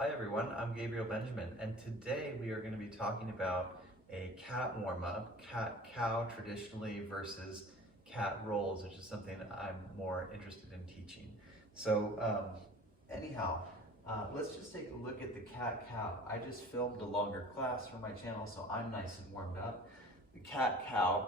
Hi everyone, I'm Gabriel Benjamin, and today we are going to be talking about a cat warm-up, cat-cow traditionally versus cat rolls, which is something I'm more interested in teaching. So anyhow, let's just take a look at the cat-cow. I just filmed a longer class for my channel, so I'm nice and warmed up. The cat-cow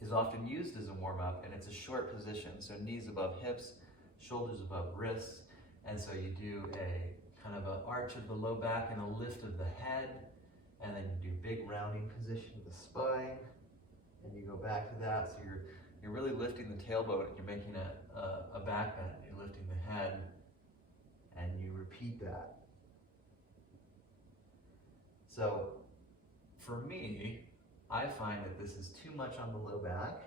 is often used as a warm-up, and it's a short position, so knees above hips, shoulders above wrists, and so you do a kind of an arch of the low back and a lift of the head, and then you do big rounding position of the spine, and you go back to that. So you're really lifting the tailbone, and you're making a back bend. You're lifting the head, and you repeat that. So for me, I find that this is too much on the low back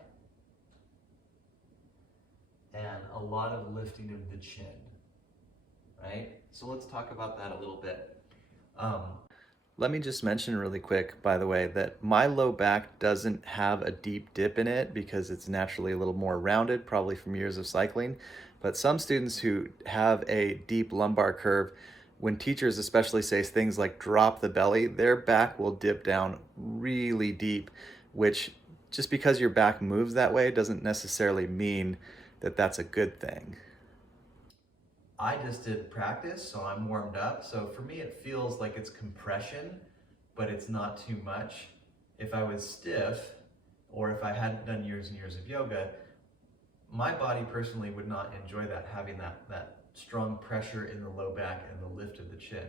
and a lot of lifting of the chin, right? So let's talk about that a little bit. Let me just mention really quick, by the way, that my low back doesn't have a deep dip in it because it's naturally a little more rounded, probably from years of cycling. But some students who have a deep lumbar curve, when teachers especially say things like drop the belly, their back will dip down really deep, which just because your back moves that way doesn't necessarily mean that that's a good thing. I just did practice, so I'm warmed up. So for me, it feels like it's compression, but it's not too much. If I was stiff, or if I hadn't done years and years of yoga, my body personally would not enjoy that, having that strong pressure in the low back and the lift of the chin.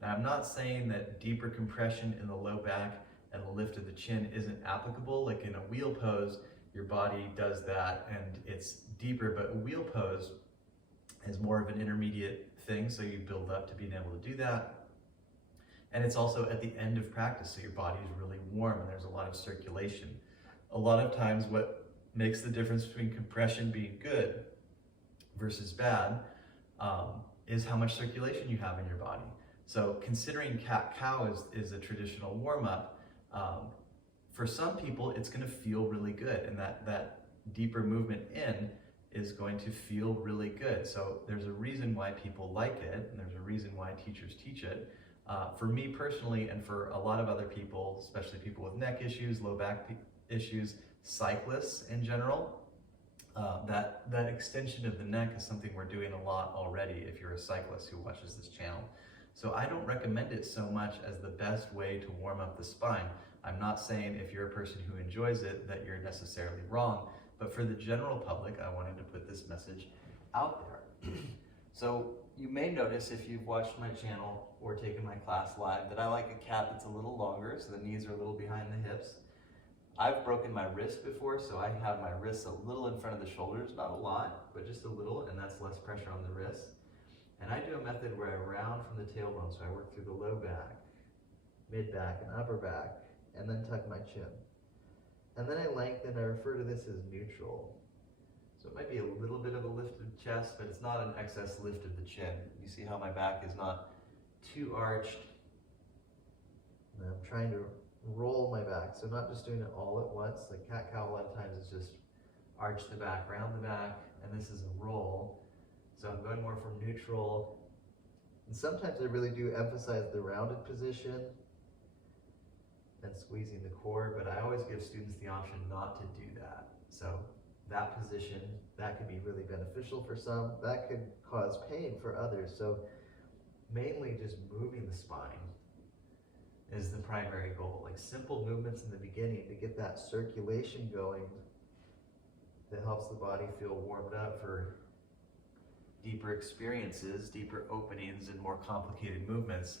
Now, I'm not saying that deeper compression in the low back and the lift of the chin isn't applicable. Like in a wheel pose, your body does that and it's deeper, but a wheel pose is more of an intermediate thing, so you build up to being able to do that. And it's also at the end of practice, so your body is really warm and there's a lot of circulation. A lot of times what makes the difference between compression being good versus bad is how much circulation you have in your body. So considering cat-cow is a traditional warm-up, for some people it's gonna feel really good, and that deeper movement in is going to feel really good. So there's a reason why people like it, and there's a reason why teachers teach it. For me personally, and for a lot of other people, especially people with neck issues, low back issues, cyclists in general, that extension of the neck is something we're doing a lot already if you're a cyclist who watches this channel. So I don't recommend it so much as the best way to warm up the spine. I'm not saying if you're a person who enjoys it that you're necessarily wrong, but for the general public, I wanted to put this message out there. So you may notice if you've watched my channel or taken my class live that I like a cat that's a little longer, so the knees are a little behind the hips. I've broken my wrist before, so I have my wrists a little in front of the shoulders, not a lot, but just a little, and that's less pressure on the wrist. And I do a method where I round from the tailbone, so I work through the low back, mid back, and upper back, and then tuck my chin. And then I lengthen, I refer to this as neutral. So it might be a little bit of a lift of the chest, but it's not an excess lift of the chin. You see how my back is not too arched. And I'm trying to roll my back, so not just doing it all at once. Like cat-cow a lot of times is just arch the back, round the back, and this is a roll. So I'm going more from neutral. And sometimes I really do emphasize the rounded position and squeezing the core, but I always give students the option not to do that. So that position, that could be really beneficial for some, that could cause pain for others. So mainly just moving the spine is the primary goal. Like simple movements in the beginning to get that circulation going that helps the body feel warmed up for deeper experiences, deeper openings, and more complicated movements.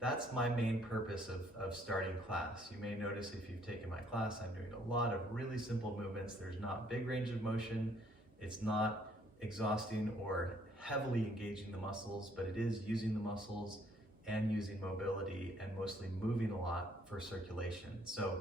That's my main purpose of starting class. You may notice if you've taken my class, I'm doing a lot of really simple movements. There's not big range of motion. It's not exhausting or heavily engaging the muscles, but it is using the muscles and using mobility and mostly moving a lot for circulation. So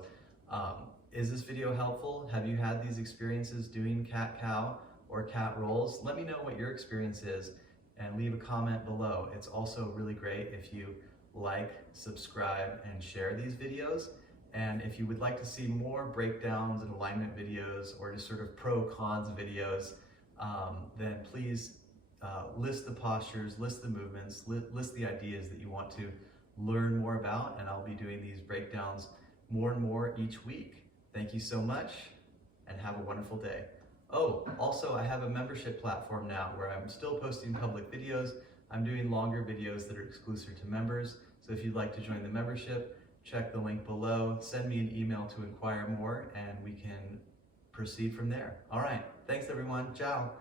is this video helpful? Have you had these experiences doing cat-cow or cat rolls? Let me know what your experience is and leave a comment below. It's also really great if you like, subscribe, and share these videos. And if you would like to see more breakdowns and alignment videos or just sort of pro-cons videos, then please list the postures, list the movements, list the ideas that you want to learn more about, and I'll be doing these breakdowns more and more each week. Thank you so much, and have a wonderful day. Oh, also I have a membership platform now where I'm still posting public videos. I'm doing longer videos that are exclusive to members. So if you'd like to join the membership, check the link below, send me an email to inquire more, and we can proceed from there. All right, thanks everyone, ciao.